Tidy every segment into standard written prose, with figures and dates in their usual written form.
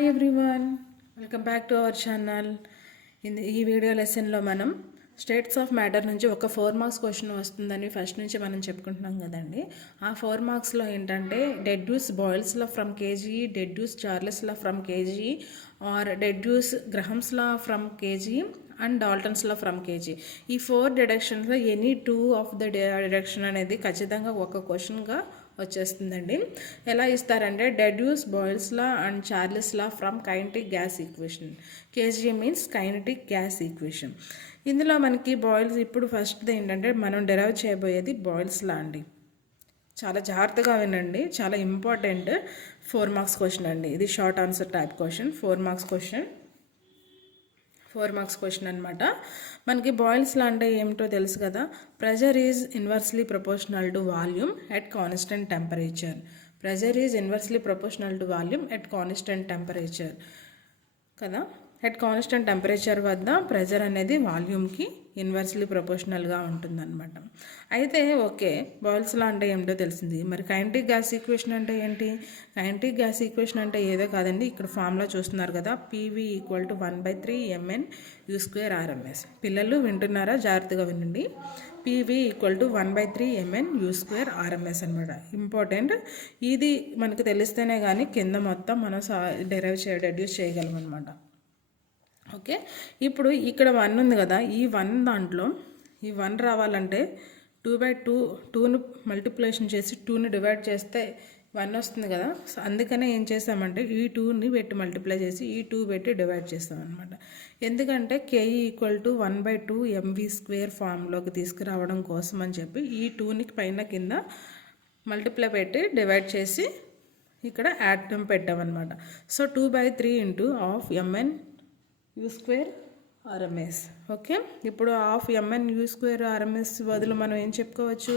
Hi everyone, welcome back to our channel. ఈ video లెసన్లో మనం స్టేట్స్ ఆఫ్ మ్యాటర్ నుంచి ఒక 4 మార్క్స్ క్వశ్చన్ వస్తుందని ఫస్ట్ నుంచి మనం చెప్పుకుంటున్నాం కదండి. ఆ 4 మార్క్స్లో ఏంటంటే deduce Boyle's law from KG, deduce Charles law from KG or deduce Graham's law from KG and Dalton's law from KG. ఈ 4 డిడక్షన్స్లో ఎనీ 2 ఆఫ్ ద డిడక్షన్ అనేది ఖచ్చితంగా ఒక క్వశ్చన్గా వచ్చేస్తుందండి. ఎలా ఇస్తారంటే deduce Boyle's law and Charles law from kinetic gas equation. KG means kinetic gas equation. ఇందులో మనకి బాయిల్స్ ఇప్పుడు ఫస్ట్ది ఏంటంటే మనం డెరైవ్ చేయబోయేది బాయిల్స్ లా అండి. చాలా జాగ్రత్తగా వినండి, చాలా ఇంపార్టెంట్ 4 మార్క్స్ క్వశ్చన్ అండి. ఇది short answer type question, 4 marks question అనమాట. మనకి బాయిల్స్ లా అంటే ఏమిటో తెలుసు కదా. Pressure is inversely proportional to volume at constant temperature. Pressure is inversely proportional to volume at constant temperature కదా. ఎట్ కాన్స్టెంట్ టెంపరేచర్ వద్ద ప్రెజర్ అనేది వాల్యూమ్కి ఇన్వర్స్లీ ప్రపోర్షనల్గా ఉంటుందన్నమాట. అయితే ఓకే, బాయిల్స్ లా అంటే ఏమిటో తెలిసింది. మరి కైనెటిక్ గ్యాస్ ఈక్వేషన్ అంటే ఏంటి? కైనెటిక్ గ్యాస్ ఈక్వేషన్ అంటే ఏదో కాదండి, ఇక్కడ ఫార్ములా చూస్తున్నారు కదా, PV = 1/3 mn u² RMS. పిల్లలు వింటున్నారా? జాగ్రత్తగా వినండి. PV = 1/3 mn u² RMS అనమాట. ఇంపార్టెంట్. ఇది మనకు తెలిస్తేనే కానీ కింద మొత్తం మనం డెడ్యూస్ చేయగలం అనమాట. ఓకే, ఇప్పుడు ఇక్కడ 1 ఉంది కదా, ఈ 1 దాంట్లో ఈ 1 రావాలంటే 2/2ని మల్టిప్లికేషన్ చేసి 2ని డివైడ్ చేస్తే 1 వస్తుంది కదా. సో అందుకనే ఏం చేస్తామంటే ఈ 2ని పెట్టి మల్టిప్లై చేసి ఈ 2 పెట్టి డివైడ్ చేస్తాం అనమాట. ఎందుకంటే KE = 1/2 mv² ఫామ్లోకి తీసుకురావడం కోసం అని చెప్పి ఈ 2ని పైన కింద మల్టిప్లై పెట్టి డివైడ్ చేసి ఇక్కడ యాడ్ పెట్టామన్నమాట. So 2/3 × mn u² RMS. Okay, ఇప్పుడు mn u² RMS బదులు మనం ఏం చెప్పుకోవచ్చు?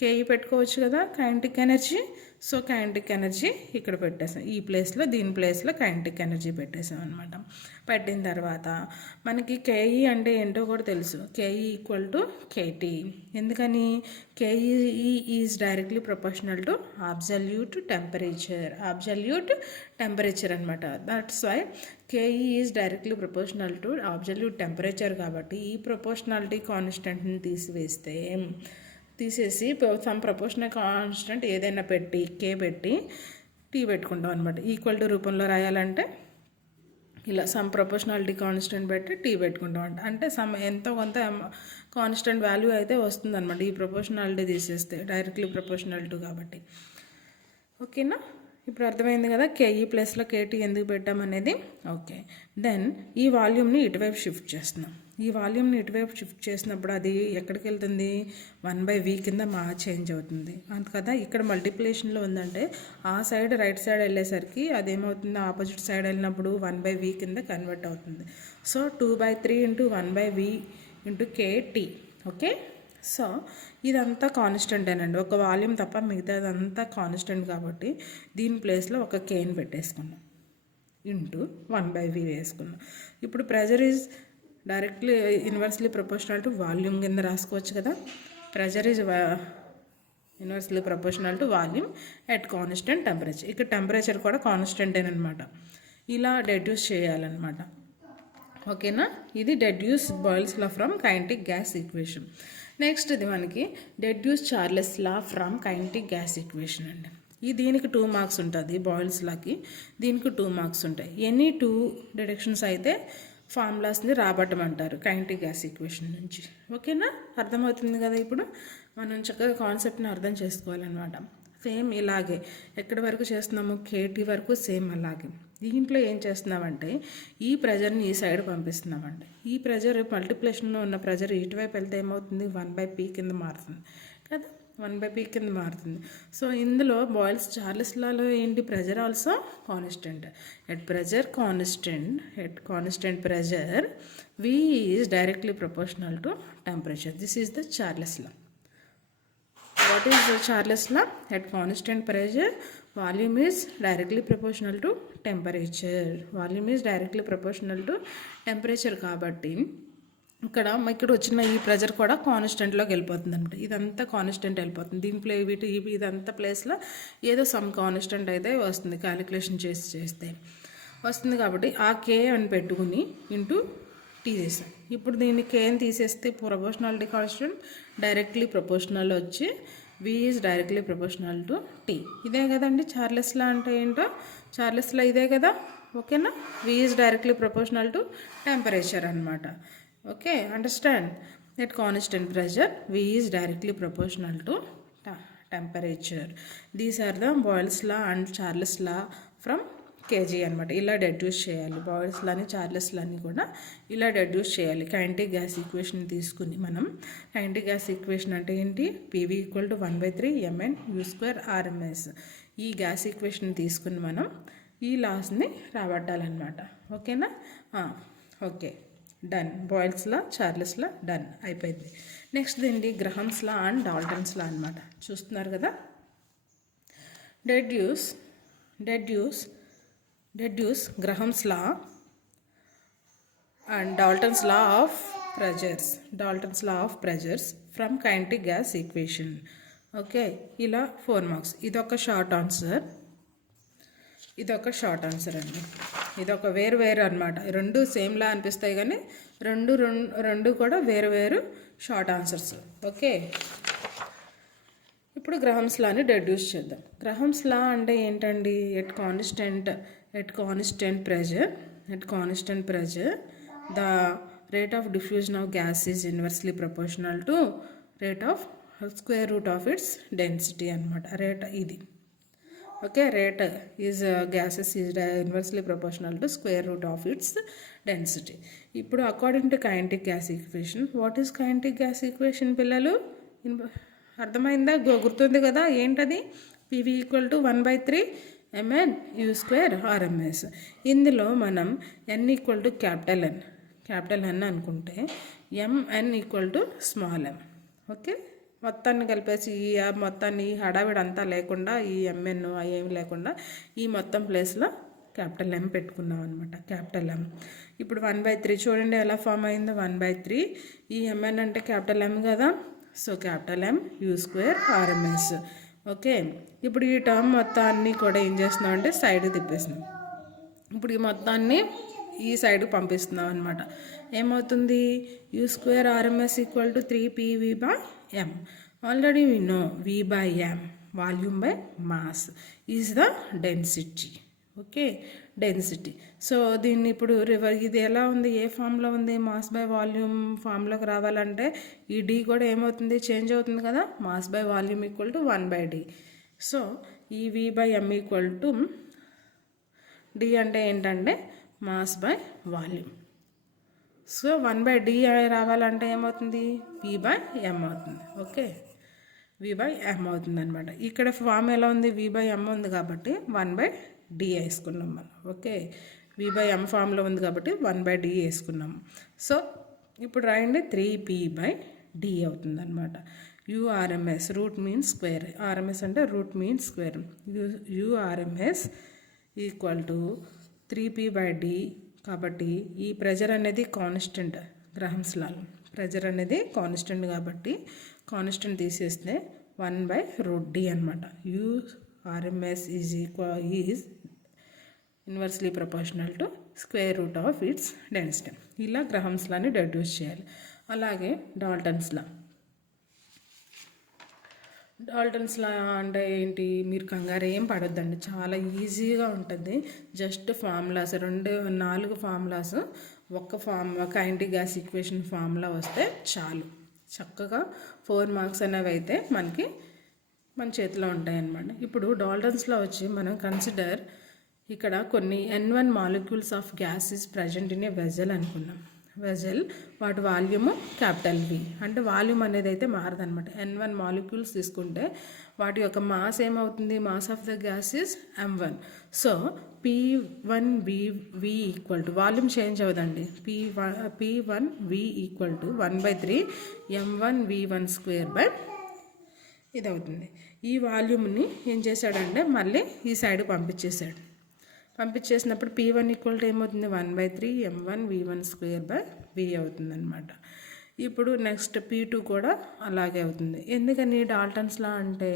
KE పెట్టుకోవచ్చు కదా, kinetic energy. So kinetic energy ఇక్కడ పెట్టేసాం, ఈ ప్లేస్లో, దీని ప్లేస్లో కైనెటిక్ ఎనర్జీ పెట్టేసాం అనమాట. పెట్టిన తర్వాత మనకి KE అంటే ఏంటో కూడా తెలుసు. KE = KT. ఎందుకని? KE is directly proportional to absolute temperature అనమాట. That's why KE is directly proportional to absolute temperature. కాబట్టి ఈ ప్రొపోర్షనాలిటీ కాన్స్టెంట్ని తీసేసి సమ్ ప్రపోర్షనల్ కాన్స్టెంట్ ఏదైనా పెట్టి K పెట్టి T పెట్టుకుంటాం అనమాట. ఈక్వల్ టు రూపంలో రాయాలంటే ఇలా సమ్ ప్రపోర్షనాలిటీ కాన్స్టెంట్ పెట్టి T పెట్టుకుంటాం అంటే సమ్ ఎంతో కొంత కాన్స్టెంట్ వాల్యూ అయితే వస్తుంది అనమాట. ఈ ప్రపోర్షనాలిటీ తీసేస్తే డైరెక్ట్లీ ప్రపోర్షనల్ టు కాబట్టి. ఓకేనా, ఇప్పుడు అర్థమైంది కదా KE ప్లస్లో KT ఎందుకు పెట్టామనేది. ఓకే, దెన్ ఈ వాల్యూమ్ని ఇటువైపు షిఫ్ట్ చేస్తున్నాం. ఈ వాల్యూమ్ని ఇటువైపు షిఫ్ట్ చేసినప్పుడు అది ఎక్కడికి వెళ్తుంది? 1/V కింద చేంజ్ అవుతుంది అంత కదా. ఇక్కడ మల్టిప్లికేషన్లో ఉందంటే ఆ సైడ్ రైట్ సైడ్ వెళ్ళేసరికి అదేమవుతుంది? ఆపోజిట్ సైడ్ వెళ్ళినప్పుడు 1/V కింద కన్వర్ట్ అవుతుంది. So 2/3 × 1/V × KT. Okay, so ఇదంతా కాన్స్టెంటేనండి, ఒక వాల్యూమ్ తప్ప మిగతాదంతా కాన్స్టెంట్ కాబట్టి దీని ప్లేస్లో ఒక Kని పెట్టేసుకున్నాం, × 1/V వేసుకున్నాం. ఇప్పుడు pressure is directly inversely proportional to volume కింద రాసుకోవచ్చు కదా. Pressure is inversely proportional to volume at constant temperature. ఇక్కడ టెంపరేచర్ కూడా కాన్స్టెంటేనమాట. ఇలా డెడ్యూస్ చేయాలన్నమాట. ఓకేనా, ఇది deduce Boyle's law from kinetic gas equation. Next ఇది మనకి deduce Charles law from kinetic gas equation అండి. దీనికి 2 మార్క్స్ ఉంటుంది, బాయిల్స్ లాకి. దీనికి 2 మార్క్స్ ఉంటాయి. ఎనీ 2 డిడక్షన్స్ అయితే ఫార్ములాస్ని రాబట్టమంటారు కైనెటిక్ గ్యాస్ ఈక్వేషన్ నుంచి. ఓకేనా, అర్థమవుతుంది కదా. ఇప్పుడు మనం చక్కగా కాన్సెప్ట్ని అర్థం చేసుకోవాలన్నమాట. సేమ్ ఇలాగే ఎక్కడి వరకు చేస్తున్నాము? KT వరకు సేమ్ అలాగే. దీంట్లో ఏం చేస్తున్నామంటే ఈ ప్రెజర్ని ఈ సైడ్ పంపిస్తున్నామండి. ఈ ప్రెజర్ మల్టిప్లికేషన్లో ఉన్న ప్రెజర్ ఇటువైపు వెళ్తే ఏమవుతుంది? 1/P కింద మారుతుంది కదా, 1/P కింద మారుతుంది. సో ఇందులో బాయిల్స్ చార్లెస్ లాలో ఏంటి? Pressure also constant. At constant pressure V is directly proportional to temperature. This is the Charles law. What is the Charles law? At constant pressure, volume is directly proportional to temperature. Volume is directly proportional to temperature కాబట్టి ఇక్కడ వచ్చిన ఈ pressure కూడా కాన్స్టెంట్లోకి వెళ్ళిపోతుంది అనమాట. ఇదంతా constant వెళ్ళిపోతుంది. దీంట్లో ఇదంతా ప్లేస్లో ఏదో సమ్ కాన్స్టెంట్ అయితే వస్తుంది క్యాలిక్యులేషన్ చేస్తే. వస్తుంది కాబట్టి ఆ కే అని పెట్టుకుని ఇంటూ టీ చేస్తాం. ఇప్పుడు దీన్ని కేని తీసేస్తే ప్రపోర్షనాలిటీ కాన్స్టెంట్ డైరెక్ట్లీ ప్రపోర్షనల్ వచ్చి V is directly proportional to T. ఇదే కదండి చార్లెస్ లా అంటే ఏంటో, చార్లెస్ లా ఇదే కదా, ఓకేనా. V is directly proportional to temperature అనమాట. Okay, understand. At constant pressure V is directly proportional to temperature. These are the Boyle's law and Charles law from KG అనమాట. ఇలా డెడ్యూస్ చేయాలి. బాయిల్స్ లాని చార్లెస్ లాని కూడా ఇలా deduce చేయాలి. Kinetic gas equation తీసుకుని మనం, kinetic gas equation అంటే ఏంటి, PV equal to 1/3 mn u² RMS. ఈ గ్యాస్ ఈక్వేషన్ తీసుకుని మనం ఈ లాస్ని రాబట్టాలన్నమాట. ఓకేనా. Okay, done. బాయిల్స్ లా, చార్లెస్ లా డన్ అయిపోయింది. నెక్స్ట్ ఏంటి, గ్రహమ్స్ లా అండ్ డాల్టన్స్ లా అనమాట. చూస్తున్నారు కదా. deduce Graham's law and Dalton's law of pressures from kinetic gas equation. Okay, ఇలా 4 మార్క్స్. ఇదొక షార్ట్ ఆన్సర్ అండి. ఇదొక వేరు అనమాట. రెండు సేమ్లా అనిపిస్తాయి కానీ రెండు కూడా వేరు షార్ట్ ఆన్సర్స్. ఓకే, ఇప్పుడు గ్రహమ్స్ లాని డెడ్యూస్ చేద్దాం. గ్రహమ్స్ లా అంటే ఏంటండి, at constant pressure the rate of diffusion of gas is inversely proportional to rate of square root of its density అనమాట. రేట్ ఇది. Okay, rate is gases is inversely proportional to square root of its density. ఇప్పుడు according to kinetic gas equation, what is kinetic gas equation పిల్లలు? అర్థమైందా? గుర్తుంది కదా ఏంటది? PV equal to 1/3 mn u² RMS. ఇందులో మనం n equal to capital N అనుకుంటే mn equal to small m. Okay, మొత్తాన్ని కలిపేసి ఈ మొత్తాన్ని హడావిడి అంతా లేకుండా, ఈ mn ఏమి లేకుండా ఈ మొత్తం ప్లేస్లో క్యాపిటల్ M పెట్టుకున్నాం అనమాట. Capital M. ఇప్పుడు 1/3 చూడండి ఎలా ఫామ్ అయిందో. 1/3 ఈ mn అంటే క్యాపిటల్ M కదా, so capital M u² RMS. Okay, ఇప్పుడు ఈ టర్మ్ మొత్తాన్ని కూడా ఏం చేస్తున్నాం అంటే సైడ్ తిప్పేస్తున్నాం. ఇప్పుడు ఈ మొత్తాన్ని ఈ సైడ్కి పంపిస్తున్నాం అనమాట. ఏమవుతుంది, u² RMS equal to 3pv/m. Already we know v/m, volume by mass, is the density. Okay, density. So దీన్ని ఇప్పుడు ఇది ఎలా ఉంది, ఏ ఫామ్లో ఉంది, మాస్ బై వాల్యూమ్ ఫామ్లోకి రావాలంటే ఈ డి కూడా ఏమవుతుంది, చేంజ్ అవుతుంది కదా. Mass by volume equal to 1/d. So ఈ v/m ఈక్వల్ టు డి అంటే ఏంటంటే mass by volume. So 1/d రావాలంటే ఏమవుతుంది, v/m అవుతుంది. ఓకే, v/m అవుతుంది అనమాట. ఇక్కడ ఫామ్ ఎలా ఉంది, v/m ఉంది కాబట్టి 1/d వేసుకున్నాం మనం. ఓకే, v/m ఫామ్లో ఉంది కాబట్టి 1/d వేసుకున్నాము. సో ఇప్పుడు రాయండి 3p/d అవుతుంది అనమాట. URMS root mean square, RMS అంటే root mean square. URMS equal to 3p/d. కాబట్టి ఈ ప్రెజర్ అనేది కాన్స్టెంట్. గ్రహమ్స్ లా ప్రెజర్ అనేది కాన్స్టెంట్ కాబట్టి కాన్స్టెంట్ తీసేస్తే 1/√d అనమాట. URMS is inversely proportional to square root of its density. ఇలా గ్రహమ్స్ లాని డెడ్యూస్ చేయాలి. అలాగే డాల్టన్స్ లా అంటే ఏంటి, మీరు కంగారు ఏం పడొద్దండి, చాలా ఈజీగా ఉంటుంది. జస్ట్ ఫార్ములాస్ 4 ఫార్ములాస్ ఒక్క కైనెటిక్ గ్యాస్ ఈక్వేషన్ ఫార్ములా వస్తే చాలు. చక్కగా 4 మార్క్స్ అనేవి అయితే మన చేతిలో ఉంటాయన్నమాట. ఇప్పుడు డాల్టన్స్లో వచ్చి మనం కన్సిడర్ ఇక్కడ కొన్ని N1 molecules of gas is present in a vessel అనుకున్నాం. వెజల్ వాటి వాల్యూమ్ క్యాపిటల్ V, అంటే వాల్యూమ్ అనేది అయితే మారదనమాట. N1 మాలిక్యూల్స్ తీసుకుంటే వాటి యొక్క మాస్ ఏమవుతుంది, mass of the gas is m1. So P1V equal to, volume change అవ్వదండి, P1V ఈక్వల్ టు 1/3 m1v1² ఇది అవుతుంది. ఈ వాల్యూమ్ని ఏం చేశాడంటే మళ్ళీ ఈ సైడ్ పంపించేసినప్పుడు P1 ఈక్వల్ టు ఏమవుతుంది, 1/3 m1v1² అవుతుంది అనమాట. ఇప్పుడు నెక్స్ట్ P2 కూడా అలాగే అవుతుంది. ఎందుకని డాల్టన్స్ లా అంటే,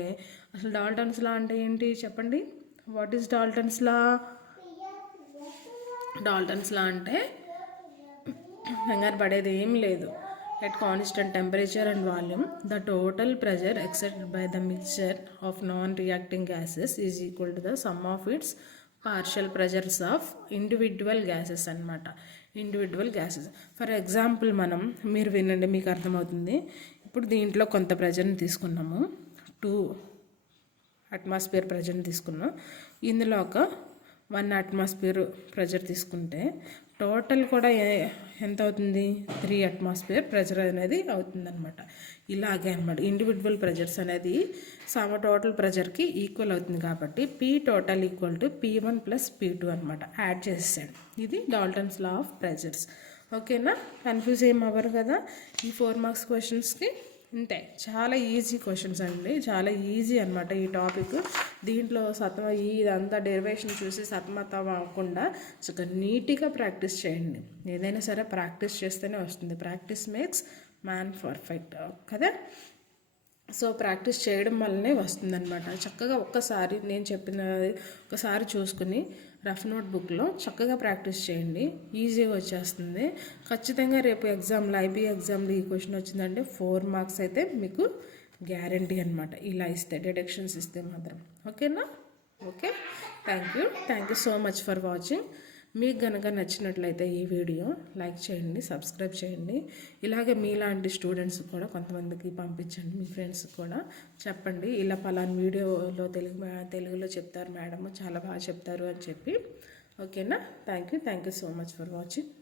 అసలు డాల్టన్స్ లా అంటే ఏంటి చెప్పండి, what is Dalton's law? Dalton's law అంటే కంగారు పడేది ఏం లేదు. At constant temperature and volume, the total pressure exerted by the mixture of non-reacting gases is equal to the sum of its partial pressures of individual gases అన్నమాట. Individual gases. For example మీరు వినండి, మీకు అర్థమవుతుంది. ఇప్పుడు దీంట్లో కొంత ప్రెజర్ని తీసుకున్నాము, 2 atmosphere ప్రెజర్ని తీసుకున్నాం. ఇందులో ఒక 1 అట్మాస్ఫియర్ ప్రెజర్ తీసుకుంటే టోటల్ కూడా ఎంత అవుతుంది, 3 అట్మాస్ఫియర్ ప్రెజర్ అనేది అవుతుందన్నమాట. ఇలాగే అనమాట ఇండివిజువల్ ప్రెజర్స్ అనేది టోటల్ ప్రెజర్కి ఈక్వల్ అవుతుంది. కాబట్టి P total equal to P1 + P2 అనమాట. యాడ్ చేసేసాడు. ఇది డాల్టన్స్ లా ఆఫ్ ప్రెజర్స్. ఓకేనా? కన్ఫ్యూజ్ ఏం అవ్వరు కదా ఈ 4 మార్క్స్ క్వశ్చన్స్కి. ఇంతే, చాలా ఈజీ క్వశ్చన్స్ అండి, చాలా ఈజీ అనమాట ఈ టాపిక్. దీంట్లో ఇదంతా డెరివేషన్ చూసి సతమతం అవ్వకుండా చక్కగా నీట్గా ప్రాక్టీస్ చేయండి. ఏదైనా సరే ప్రాక్టీస్ చేస్తేనే వస్తుంది. ప్రాక్టీస్ మేక్స్ మ్యాన్ పర్ఫెక్ట్ కదా. సో ప్రాక్టీస్ చేయడం వల్లనే వస్తుందన్నమాట. చక్కగా ఒక్కసారి నేను చెప్పినది ఒకసారి చూసుకుని రఫ్ నోట్ బుక్లో చక్కగా ప్రాక్టీస్ చేయండి, ఈజీగా వచ్చేస్తుంది. ఖచ్చితంగా రేపు ఎగ్జామ్లో ఐబీ ఎగ్జామ్లో ఈ క్వశ్చన్ వచ్చిందంటే 4 మార్క్స్ అయితే మీకు గ్యారంటీ అనమాట. ఇలా ఇస్తే డిడక్షన్స్ ఇస్తే మాత్రం. ఓకేనా? Okay, thank you so much for watching. మీకు కనుక నచ్చినట్లయితే ఈ వీడియో లైక్ చేయండి, సబ్స్క్రైబ్ చేయండి. ఇలాగే మీలాంటి స్టూడెంట్స్ కూడా కొంతమందికి పంపించండి, మీ ఫ్రెండ్స్కి కూడా చెప్పండి. ఇలా పలానా వీడియోలో తెలుగులో చెప్తారు మేడం, చాలా బాగా చెప్తారు అని చెప్పి. ఓకేనా? Thank you so much for watching.